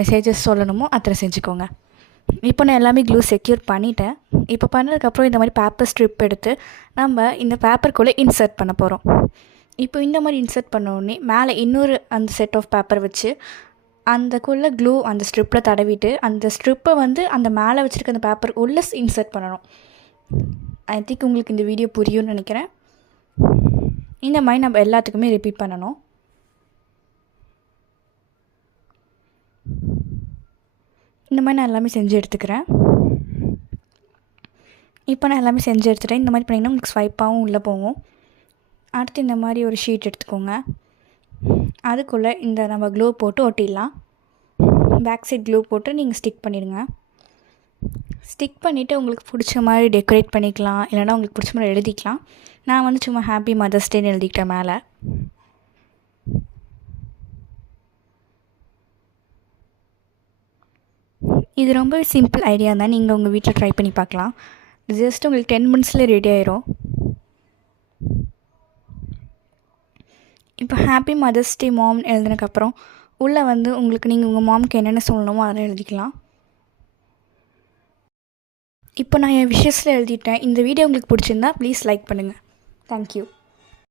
Messages சொல்லணுமோ அத்தனை செஞ்சுக்கோங்க. இப்போ நான் எல்லாமே க்ளூ செக்யூர் பண்ணிட்டேன். இப்போ பண்ணதுக்கப்புறம் இந்த மாதிரி பேப்பர் ஸ்ட்ரிப் எடுத்து நம்ம இந்த பேப்பருக்குள்ளே இன்சர்ட் பண்ண போகிறோம். இப்போ இந்த மாதிரி இன்சர்ட் பண்ண உடனே மேலே இன்னொரு அந்த செட் ஆஃப் பேப்பர் வச்சு அந்தக்குள்ளே க்ளூ அந்த ஸ்ட்ரிப்பில் தடவிட்டு அந்த ஸ்ட்ரிப்பை வந்து அந்த மேலே வச்சுருக்க அந்த பேப்பர் உள்ளே இன்சர்ட் பண்ணணும். ஐ திங்க் உங்களுக்கு இந்த வீடியோ புரியும்னு நினைக்கிறேன். இந்த மாதிரி நம்ம எல்லாத்துக்குமே ரிப்பீட் பண்ணணும். இந்த மாதிரி நான் எல்லாமே செஞ்சு எடுத்துக்கிறேன். இப்போ நான் எல்லாமே செஞ்சு எடுத்துட்டேன். இந்த மாதிரி பண்ணிங்கன்னா உங்களுக்கு ஸ்வைப்பாகவும் உள்ளே போகும். அடுத்து இந்த மாதிரி ஒரு ஷீட் எடுத்துக்கோங்க. அதுக்குள்ளே இந்த நம்ம க்ளூ போட்டு ஒட்டிடலாம். பேக் சைட் க்ளூ போட்டு நீங்கள் ஸ்டிக் பண்ணிடுங்க. ஸ்டிக் பண்ணிவிட்டு உங்களுக்கு பிடிச்ச மாதிரி டெக்கரேட் பண்ணிக்கலாம், இல்லைனா உங்களுக்கு பிடிச்ச மாதிரி எழுதிக்கலாம். நான் வந்து சும்மா ஹாப்பி மதர்ஸ் டேன்னு எழுதிக்கிட்டேன் மேலே. இது ரொம்ப சிம்பிள் ஐடியா தான். நீங்கள் உங்கள் வீட்டில் ட்ரை பண்ணி பார்க்கலாம். ஜஸ்ட் உங்களுக்கு 10 மினிட்ஸில் ரெடி ஆயிரும். இப்போ ஹாப்பி மதர்ஸ் டே மாம் எழுதுனதுக்கப்புறம் உள்ளே வந்து உங்களுக்கு நீங்கள் உங்கள் மாமுக்கு என்னென்ன சொல்லணுமோ அதை எழுதிக்கலாம். இப்போ நான் என் விஷஸில் எழுதிட்டேன். இந்த வீடியோ உங்களுக்கு பிடிச்சிருந்தா ப்ளீஸ் லைக் பண்ணுங்கள். தேங்க்யூ.